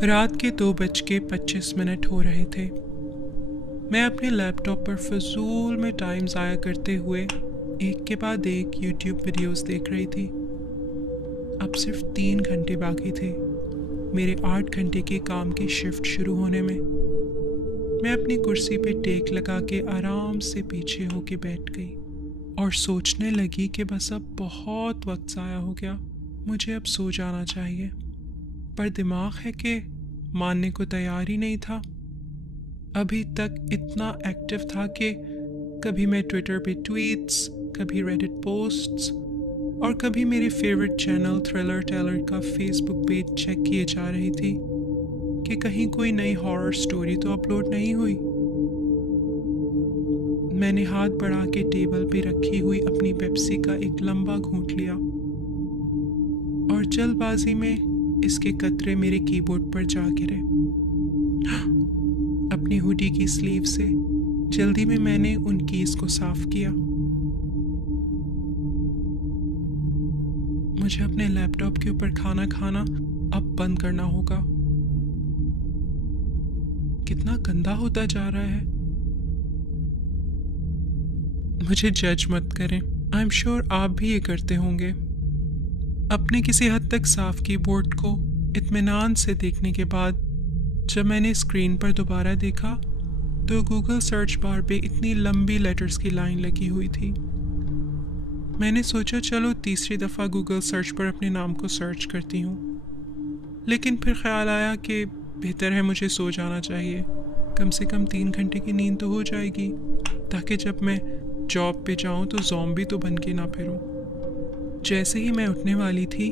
रात के 2:25 हो रहे थे। मैं अपने लैपटॉप पर फजूल में टाइम ज़ाया करते हुए एक के बाद एक यूट्यूब वीडियोस देख रही थी। अब सिर्फ 3 घंटे बाकी थे मेरे 8 घंटे के काम की शिफ्ट शुरू होने में। मैं अपनी कुर्सी पे टेक लगा के आराम से पीछे होके बैठ गई और सोचने लगी कि बस अब बहुत वक्त ज़ाया हो गया, मुझे अब सो जाना चाहिए। पर दिमाग है कि मानने को तैयार ही नहीं था। अभी तक इतना एक्टिव था कि कभी मैं ट्विटर पे ट्वीट्स, कभी रेडिट पोस्ट्स और कभी मेरे फेवरेट चैनल थ्रिलर टेलर का फेसबुक पेज चेक किए जा रही थी कि कहीं कोई नई हॉरर स्टोरी तो अपलोड नहीं हुई। मैंने हाथ बढ़ा के टेबल पे रखी हुई अपनी पेप्सी का एक लंबा घूंट लिया और जल्दबाजी में इसके कतरे मेरे कीबोर्ड पर जा गिरे। अपनी हुडी की स्लीव से जल्दी में मैंने उन कीज को साफ किया। मुझे अपने लैपटॉप के ऊपर खाना खाना अब बंद करना होगा। कितना गंदा होता जा रहा है। मुझे जज मत करें, आई एम श्योर आप भी ये करते होंगे। अपने किसी हद तक साफ कीबोर्ड को इत्मीनान से देखने के बाद जब मैंने स्क्रीन पर दोबारा देखा तो गूगल सर्च बार पे इतनी लंबी लेटर्स की लाइन लगी हुई थी। मैंने सोचा चलो तीसरी दफ़ा गूगल सर्च पर अपने नाम को सर्च करती हूँ, लेकिन फिर ख्याल आया कि बेहतर है मुझे सो जाना चाहिए। कम से कम 3 घंटे की नींद तो हो जाएगी, ताकि जब मैं जॉब पे जाऊँ तो ज़ॉम्बी तो बन के ना फिरूँ। जैसे ही मैं उठने वाली थी,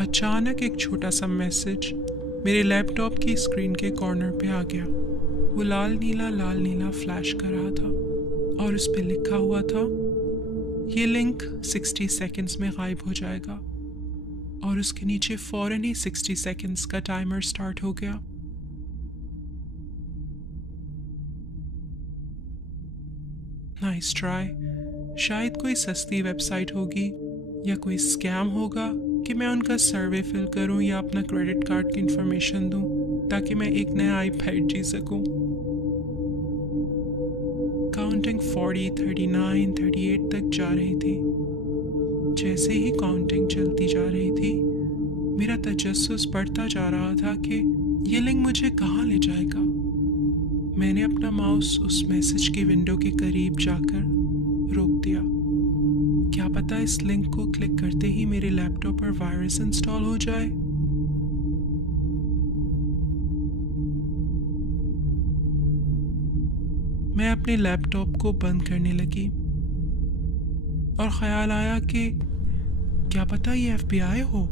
अचानक एक छोटा सा मैसेज मेरे लैपटॉप की स्क्रीन के कॉर्नर पे आ गया। वो लाल नीला फ्लैश कर रहा था और उस पे लिखा हुआ था, ये लिंक 60 सेकंड्स में गायब हो जाएगा। और उसके नीचे फ़ौरन ही 60 सेकंड्स का टाइमर स्टार्ट हो गया। Nice try. शायद कोई सस्ती वेबसाइट होगी या कोई स्कैम होगा कि मैं उनका सर्वे फिल करूं या अपना क्रेडिट कार्ड की इंफॉर्मेशन दूं ताकि मैं एक नया आईपैड जीत सकूं। काउंटिंग 40, 39, 38 तक जा रही थी। जैसे ही काउंटिंग चलती जा रही थी, मेरा तजस्सुस बढ़ता जा रहा था कि ये लिंक मुझे कहाँ ले जाएगा। मैंने अपना माउस उस मैसेज की विंडो के करीब जाकर रोक दिया। क्या पता इस लिंक को क्लिक करते ही मेरे लैपटॉप पर वायरस इंस्टॉल हो जाए। मैं अपने लैपटॉप को बंद करने लगी और ख्याल आया कि क्या पता ये FBI हो,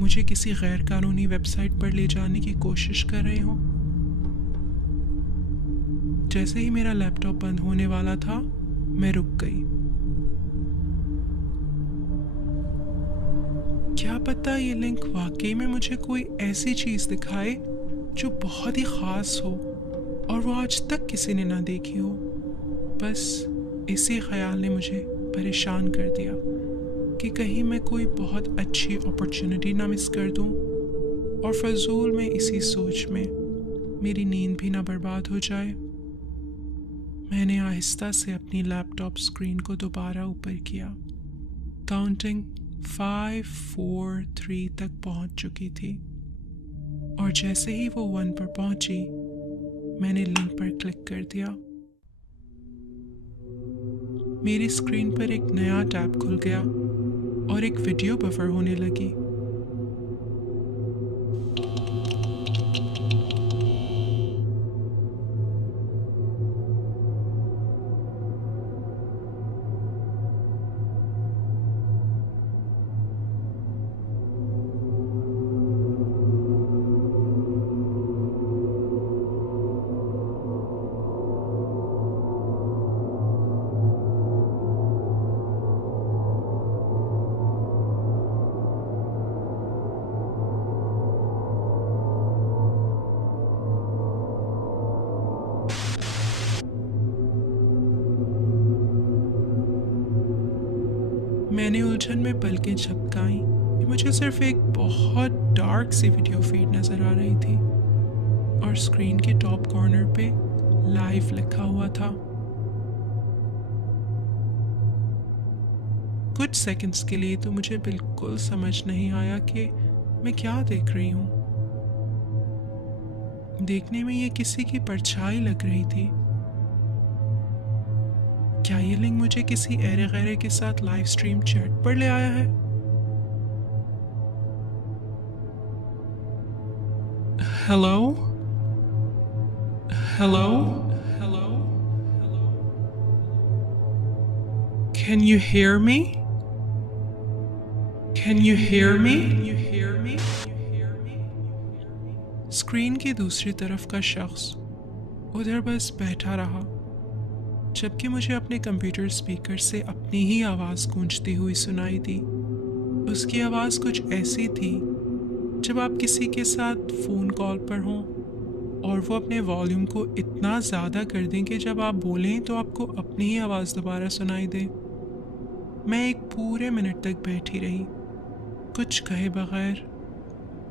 मुझे किसी गैर कानूनी वेबसाइट पर ले जाने की कोशिश कर रहे हो। जैसे ही मेरा लैपटॉप बंद होने वाला था, मैं रुक गई। क्या पता ये लिंक वाकई में मुझे कोई ऐसी चीज़ दिखाए जो बहुत ही ख़ास हो और वो आज तक किसी ने ना देखी हो। बस इसी ख्याल ने मुझे परेशान कर दिया कि कहीं मैं कोई बहुत अच्छी अपॉर्चुनिटी ना मिस कर दूं और फजूल में इसी सोच में मेरी नींद भी ना बर्बाद हो जाए। मैंने आहिस्ता से अपनी लैपटॉप स्क्रीन को दोबारा ऊपर किया। काउंटिंग 5, 4, 3 तक पहुंच चुकी थी और जैसे ही वो 1 पर पहुंची, मैंने लिंक पर क्लिक कर दिया। मेरी स्क्रीन पर एक नया टैब खुल गया और एक वीडियो बफर होने लगी। मैंने उलझन में पलकें झपकाईं मुझे सिर्फ एक बहुत डार्क सी वीडियो फीड नज़र आ रही थी और स्क्रीन के टॉप कॉर्नर पे लाइव लिखा हुआ था। कुछ सेकंड्स के लिए तो मुझे बिल्कुल समझ नहीं आया कि मैं क्या देख रही हूँ। देखने में ये किसी की परछाई लग रही थी। क्या ये लिंक मुझे किसी एरे गैरे के साथ लाइव स्ट्रीम चैट पर ले आया है? Hello hello hello, can you hear me? Can you hear me? Screen की दूसरी तरफ का शख्स उधर बस बैठा रहा, जबकि मुझे अपने कंप्यूटर स्पीकर से अपनी ही आवाज़ गूंजती हुई सुनाई दी। उसकी आवाज़ कुछ ऐसी थी जब आप किसी के साथ फ़ोन कॉल पर हों और वो अपने वॉल्यूम को इतना ज़्यादा कर दें कि जब आप बोलें तो आपको अपनी ही आवाज़ दोबारा सुनाई दे। मैं एक पूरे मिनट तक बैठी रही, कुछ कहे बगैर,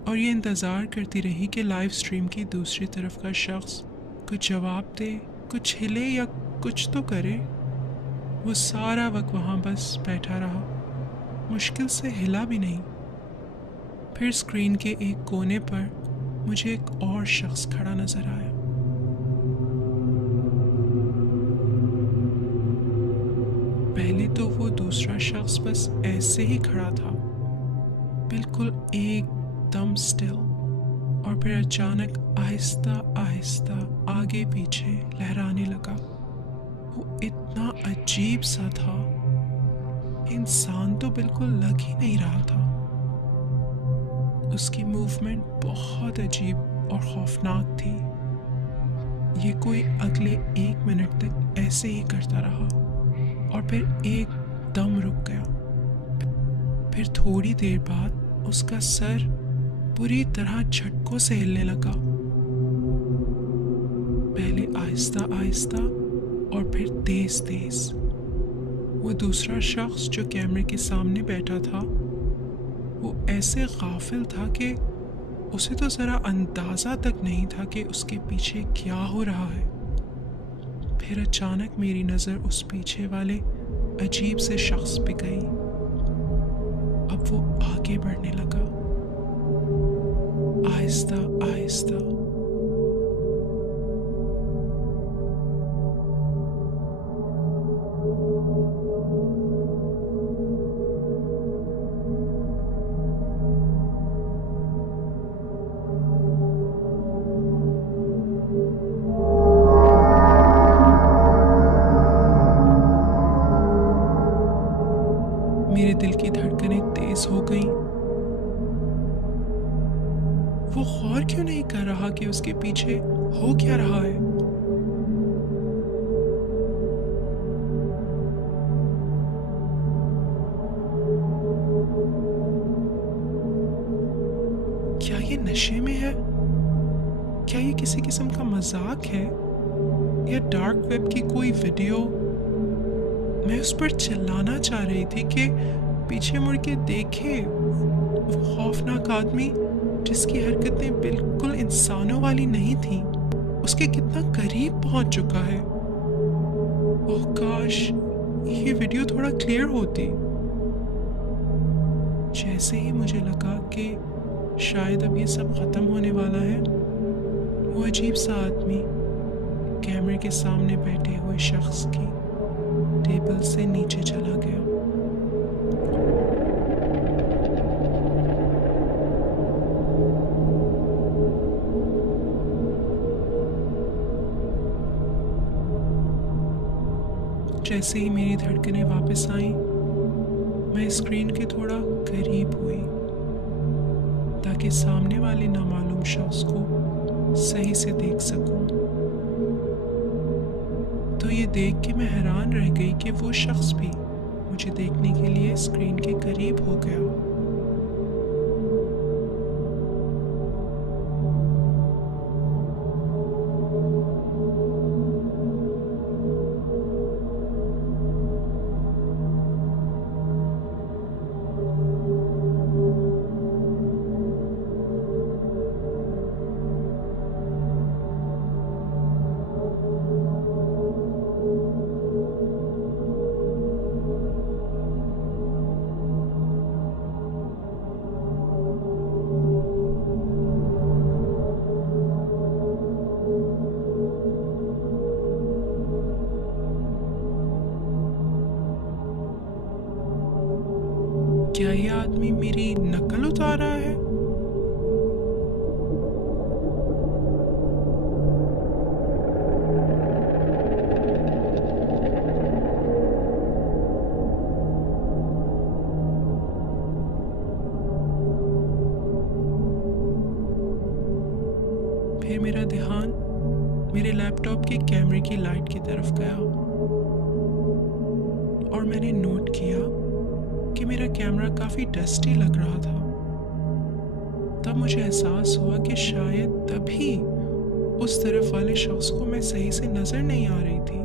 और ये इंतज़ार करती रही कि लाइव स्ट्रीम की दूसरी तरफ का शख्स कुछ जवाब दे, कुछ हिले या कुछ तो करे। वो सारा वक्त वहाँ बस बैठा रहा, मुश्किल से हिला भी नहीं। फिर स्क्रीन के एक कोने पर मुझे एक और शख्स खड़ा नजर आया। पहले तो वो दूसरा शख्स बस ऐसे ही खड़ा था, बिल्कुल एकदम स्टिल, और फिर अचानक आहिस्ता आहिस्ता आगे पीछे लहराने लगा। वो इतना अजीब सा था, इंसान तो बिल्कुल लग ही नहीं रहा था। उसकी मूवमेंट बहुत अजीब और खौफनाक थी। ये कोई अगले 1 मिनट तक ऐसे ही करता रहा और फिर एकदम रुक गया। फिर थोड़ी देर बाद उसका सर पूरी तरह झटकों से हिलने लगा, पहले आहिस्ता आहिस्ता और फिर तेज तेज। वो दूसरा शख्स जो कैमरे के सामने बैठा था, वो ऐसे गाफिल था कि उसे तो ज़रा अंदाज़ा तक नहीं था कि उसके पीछे क्या हो रहा है। फिर अचानक मेरी नज़र उस पीछे वाले अजीब से शख्स पे गई। अब वो आगे बढ़ने लगा, आहिस्ता आहिस्ता। मेरे दिल की धड़कनें तेज हो गईं। वो गौर क्यों नहीं कर रहा कि उसके पीछे हो क्या रहा है? क्या ये नशे में है? क्या ये किसी किस्म का मजाक है या डार्क वेब की कोई वीडियो? मैं उस पर चिल्लाना चाह रही थी कि पीछे मुड़ के देखे वो खौफनाक आदमी जिसकी हरकतें बिल्कुल इंसानों वाली नहीं थी, उसके कितना करीब पहुंच चुका है। ओह काश ये वीडियो थोड़ा क्लियर होती। जैसे ही मुझे लगा कि शायद अब ये सब खत्म होने वाला है, वो अजीब सा आदमी कैमरे के सामने बैठे हुए शख्स की टेबल से नीचे चला गया। जैसे ही मेरी धड़कनें वापस आईं, मैं स्क्रीन के थोड़ा करीब हुई ताकि सामने वाले नामालूम शख्स को सही से देख सकूं। तो ये देख के मैं हैरान रह गई कि वो शख्स भी मुझे देखने के लिए स्क्रीन के करीब हो गया। क्या ये आदमी मेरी नकल उतार रहा है? फिर मेरा ध्यान मेरे लैपटॉप के कैमरे की लाइट की तरफ गया और मैंने नोट किया कि मेरा कैमरा काफ़ी डस्टी लग रहा था। तब मुझे एहसास हुआ कि शायद तभी उस तरफ वाले शख्स को मैं सही से नज़र नहीं आ रही थी।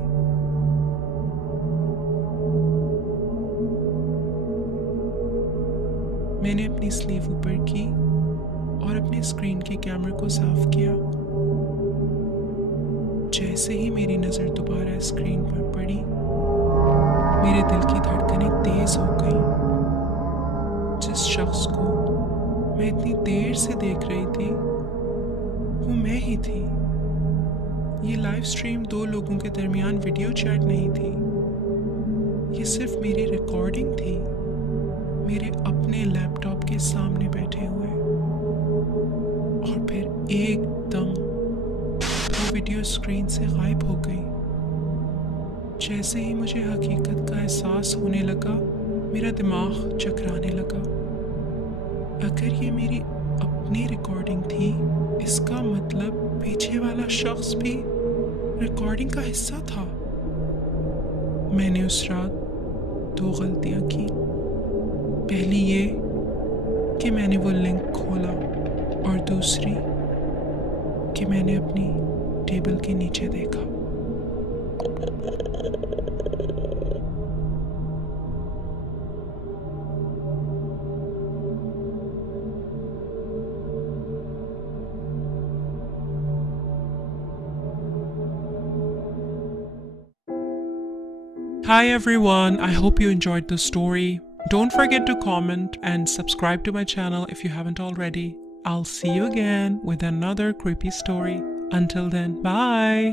मैंने अपनी स्लीव ऊपर की और अपने स्क्रीन के कैमरे को साफ किया। जैसे ही मेरी नज़र दोबारा स्क्रीन पर पड़ी, मेरे दिल की धड़कनें तेज हो गईं। जिस शख्स को मैं इतनी देर से देख रही थी वो मैं ही थी। ये लाइव स्ट्रीम 2 लोगों के दरमियान वीडियो चैट नहीं थी, ये सिर्फ मेरी रिकॉर्डिंग थी, मेरे अपने लैपटॉप के सामने बैठे हुए। और फिर एकदम वो वीडियो स्क्रीन से गायब हो गई। जैसे ही मुझे हकीकत का एहसास होने लगा, मेरा दिमाग चकराने लगा। अगर ये मेरी अपनी रिकॉर्डिंग थी, इसका मतलब पीछे वाला शख्स भी रिकॉर्डिंग का हिस्सा था। मैंने उस रात 2 गलतियां की। पहली ये कि मैंने वो लिंक खोला, और दूसरी कि मैंने अपनी टेबल के नीचे देखा। Hi everyone, I hope you enjoyed the story. Don't forget to comment and subscribe to my channel if you haven't already. I'll see you again with another creepy story. Until then, bye!